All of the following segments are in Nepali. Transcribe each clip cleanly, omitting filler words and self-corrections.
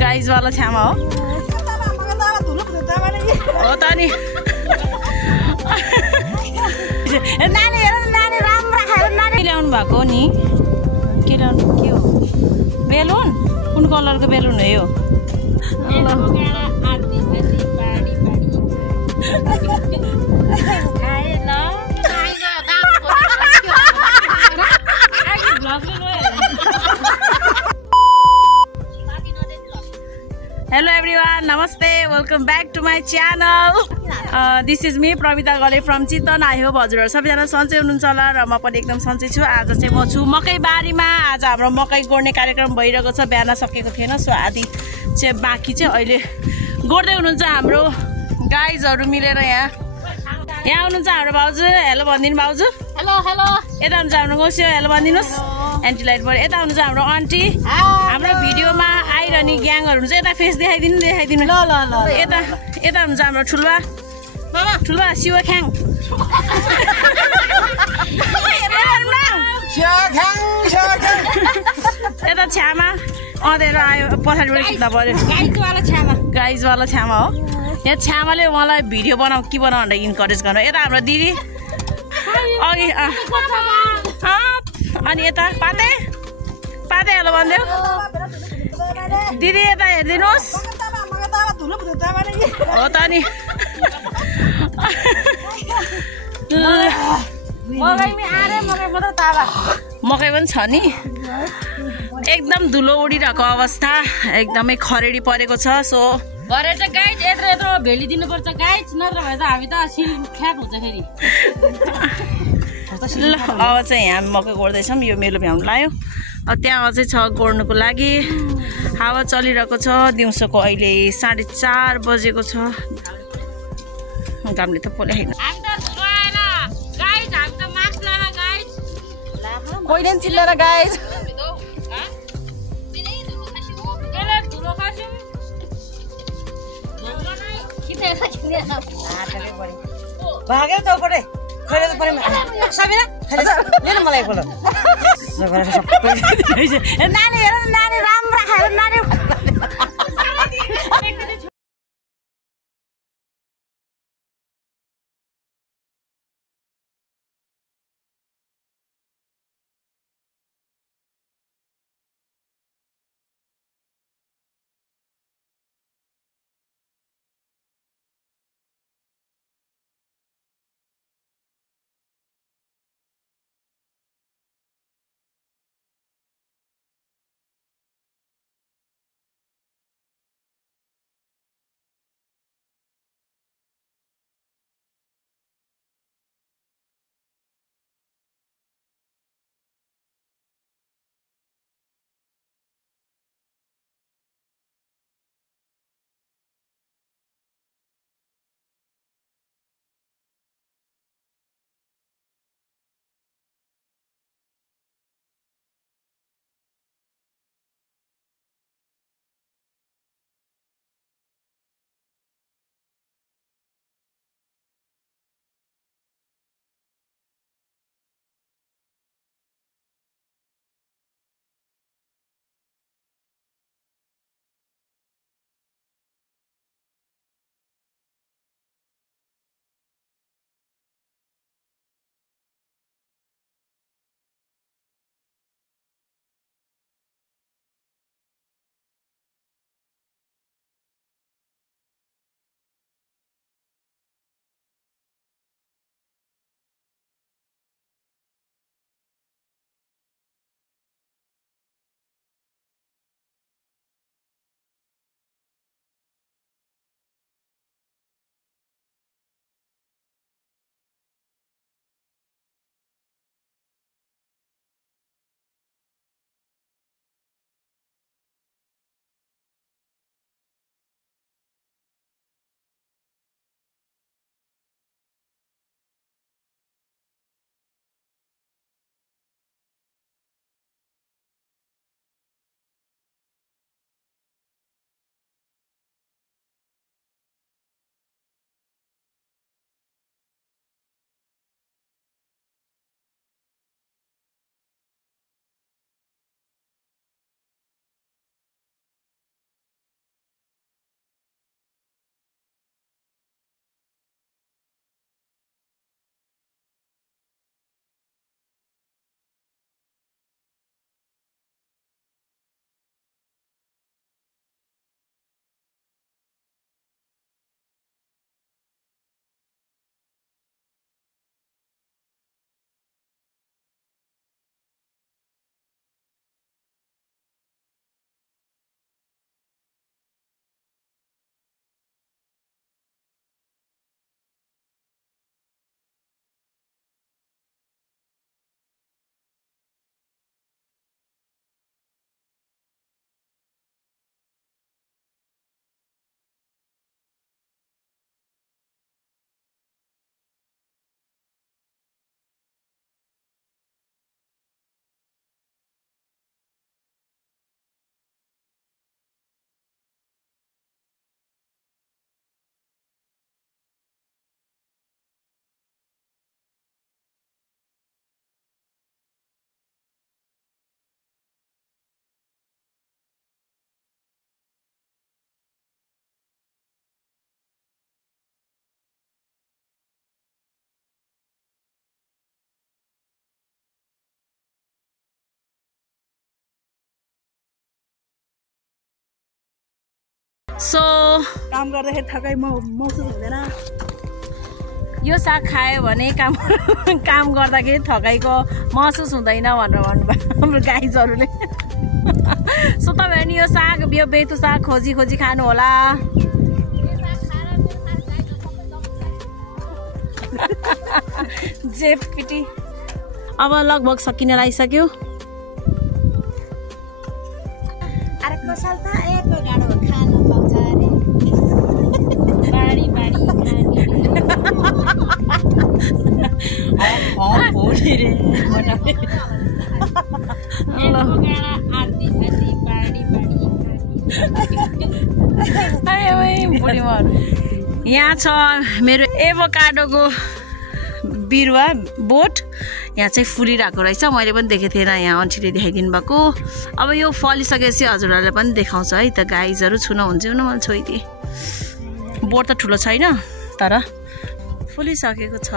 गाइज वाला छ्यामा हो त नि नानी हेर नानी राम्रो खाएर नानी ल्याउनु भएको नि के ल्याउनु के हो बेलुन कुन कलरको बेलुन हो यो Hello everyone, namaste, welcome back to my channel. This is me Pramita Gale from Chitan. I hope हजुरहरु सबैजना सन्चै हुनुहुन्छ होला र म पनि एकदम सन्चै छु। आज चाहिँ म छु मकै बारीमा। आज हाम्रो मकै गोड्ने कार्यक्रम भइरहेको छ। बिहान सकेको थिएन, सो आधी चाहिँ बाँकी चाहिँ अहिले गोड्दै हुनुहुन्छ हाम्रो गाइजहरु मिलेर यहाँ हुनुहुन्छ हाम्रो भाउजू। हेलो भनिदिनु भाउजू। Hello hello. यता हुनुहुन्छ हाम्रो गोसियो। हेलो भनिदिनुस्। एन्टी लाइट भयो। यता हुनुहुन्छ हाम्रो आन्टी। हाम्रो भिडियोमा आइरहने ग्याङहरु हुन्छ। यता फेस देखाइदिनु ल ल ल। यता हुनुहुन्छ हाम्रो ठुलबा शिव ख्याङ। यता छ्यामा अँधेरो आयो पछाडिबाट खिच्दा पर्यो। गाइज वाला छ्यामा हो। यहाँ छ्यामाले मलाई भिडियो बनाऊ के बनाऊ भनेर इन्करेज गर्नु। यता हाम्रो दिदी अघि अनि यता पाते हेलो भनिदेऊ दिदी। यता हेरिदिनुहोस् हो त नि मकै पनि छ नि। एकदम धुलो उडिरहेको अवस्था, एकदमै खरेडी परेको छ। सो भरे चाहिँ गाइज यत्रो भेली दिनुपर्छ गाइज, नत्र भए त हामी त ख्याक हुन्छ फेरि। ल अब चाहिँ यहाँ मकै गोड्दैछौँ। यो मेलो भ्याउनु लायो। त्यहाँ अझै छ गोड्नुको लागि। हावा चलिरहेको छ। दिउँसोको अहिले 4:30 बजेको छ। घामले त पोलेन। कोही पनि चिल्लेर गाइज। भाग्यो चौपटे खैले त परेमा सबिना लिनु मलाई एकपल्ट नानी हेर नानी राम्रो खाएर नानी सो काम गर्दाखेरि थकाइ महसुस हुँदैन यो साग खायो भने काम गर्दाखेरि थकाइको महसुस हुँदैन भनेर भन्नुभयो हाम्रो गाइजहरूले सो तपाईँहरू नि यो साग यो बेतु साग खोजी खानु होला जेपिटी अब लगभग सकिन लागिसक्यो यहाँ छ मेरो एभोकाडोको बिरुवा बोट यहाँ चाहिँ फुलिरहेको रहेछ मैले पनि देखेको थिएन यहाँ अन्टीले देखाइदिनु भएको अब यो फलिसकेपछि हजुरहरूले पनि देखाउँछ है त गाइजहरू छुन हुन्छ न मैले छोइदिएँ बोट त ठुलो छैन तर फुलिसकेको छ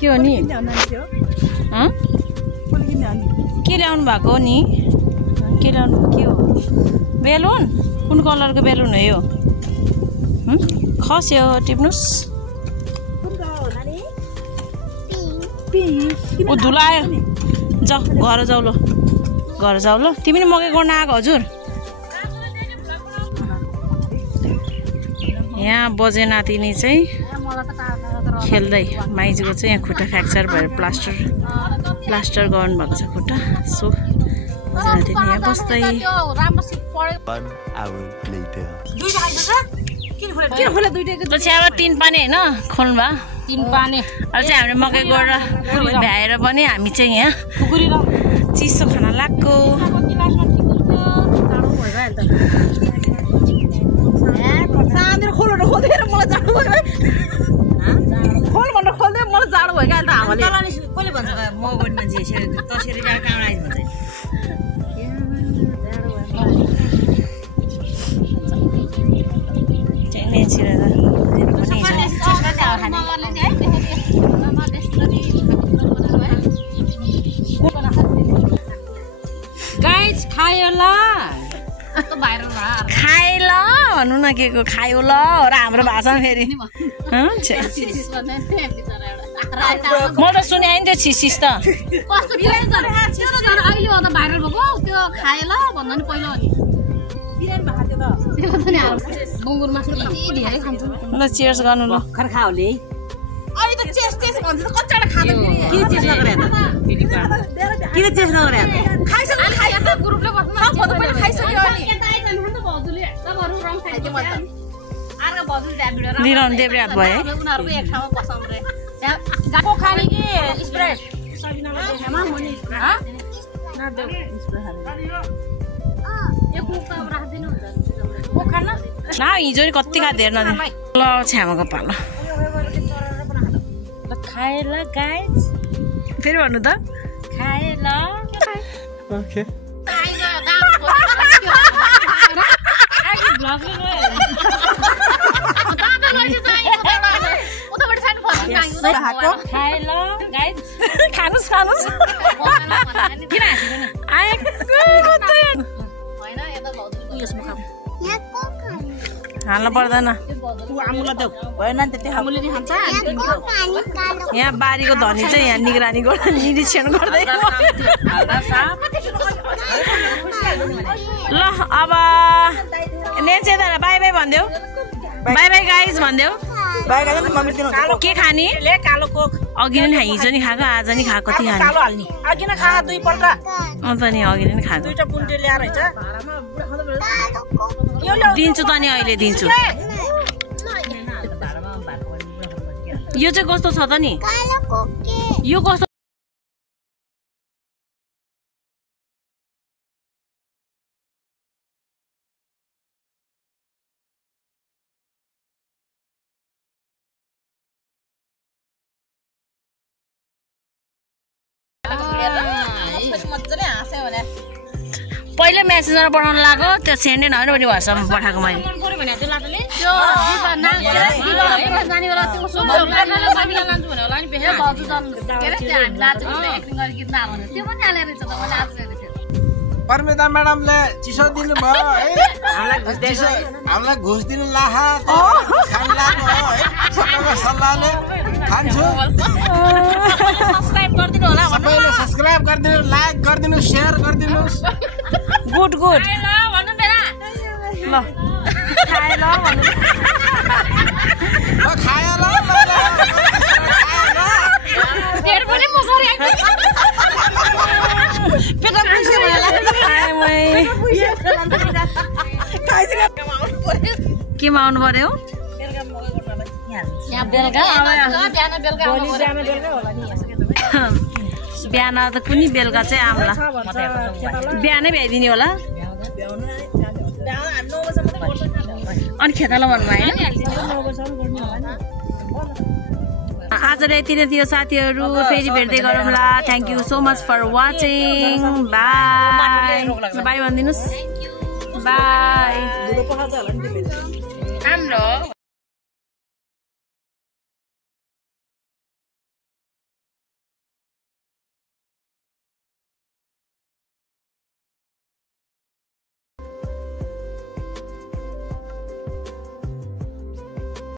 के हो नि के ल्याउनु भएको नि के ल्याउनु के हो बेलुन कुन कलरको बेलुन हो यो खस्यो टिप्नुस् ऊ धुलायो जाऊ घर जाऊ ल तिमी नि मकै गर्न आएको हजुर यहाँ बजे नातिनी चाहिँ खेल्दै माइजूको चाहिँ यहाँ खुट्टा फ्र्याक्चर भएर प्लास्टर गर्नुभएको छ खुट्टा सो बजे नातिनी यहाँ बस्दै अब 3 पानी होइन खोल्नु भयो 3 पानी अहिले चाहिँ हामीले मकै गरेर भ्याएर पनि हामी चाहिँ यहाँ चिसो खाना लाग्को जाडो भयो क्या हावाले कसले भन्छ म गर्ने मान्छे तसरी कहाँ आइज भन्छ गाइस खायो ल खाए ल भन्नु न के को खायो ल र हाम्रो भाषामा फेरि म त सुने नि त्यो छिसिस त ल चियर्स गर्नु ल लिनु देब्रे हात भयो हिजो नि कति खा धेर नदिनु ल छ्यामाको पालो खाए ल गाइस फेरि भन्नु त खाए ल ओके हाल्नु पर्दैन यहाँ बारीको धनी चाहिँ यहाँ निगरानी निरीक्षण गर्दै ल अब नेचे त बाई बाई भनिदेऊ बाई बाई गाइस भनिदेऊ के खाने कालो कोक अघि नि हिजो नि खाएको आज नि खाएको कति खाने अघि नै खा 2 पल्ट अन्त नि अघि नि खाएको 2टा पुन्टे ल्याएर हैछ दिन्छु त नि अहिले दिन्छु यो चाहिँ कस्तो छ त नि यो कस्तो पहिले मेसेजमा पठाउन लाग्यो त्यो सेन्डै नभएर पनि व्हाट्सएपमा पठाएको मैले परमिता म्याडमले चिसो दिनुभयो है हामीलाई घुस दिनु लाहा खान लाग्यो है सबैको सल्लाहले खान्छु सबैले सब्सक्राइब गरिदिनु लाइक गरिदिनु सेयर गरिदिनुहोस् गुड गुड ल खाए ल भन्नु खायो ल केमा आउनु पर्यो बिहान त कुनै बेलुका चाहिँ आउँला बिहानै भ्याइदिने होला अनि खेताला भन्नुभयो होइन आज यति नै थियो साथीहरू फेरि भेट्दै गरौँला thank you so much for watching bye bye भनिदिनुहोस् बाई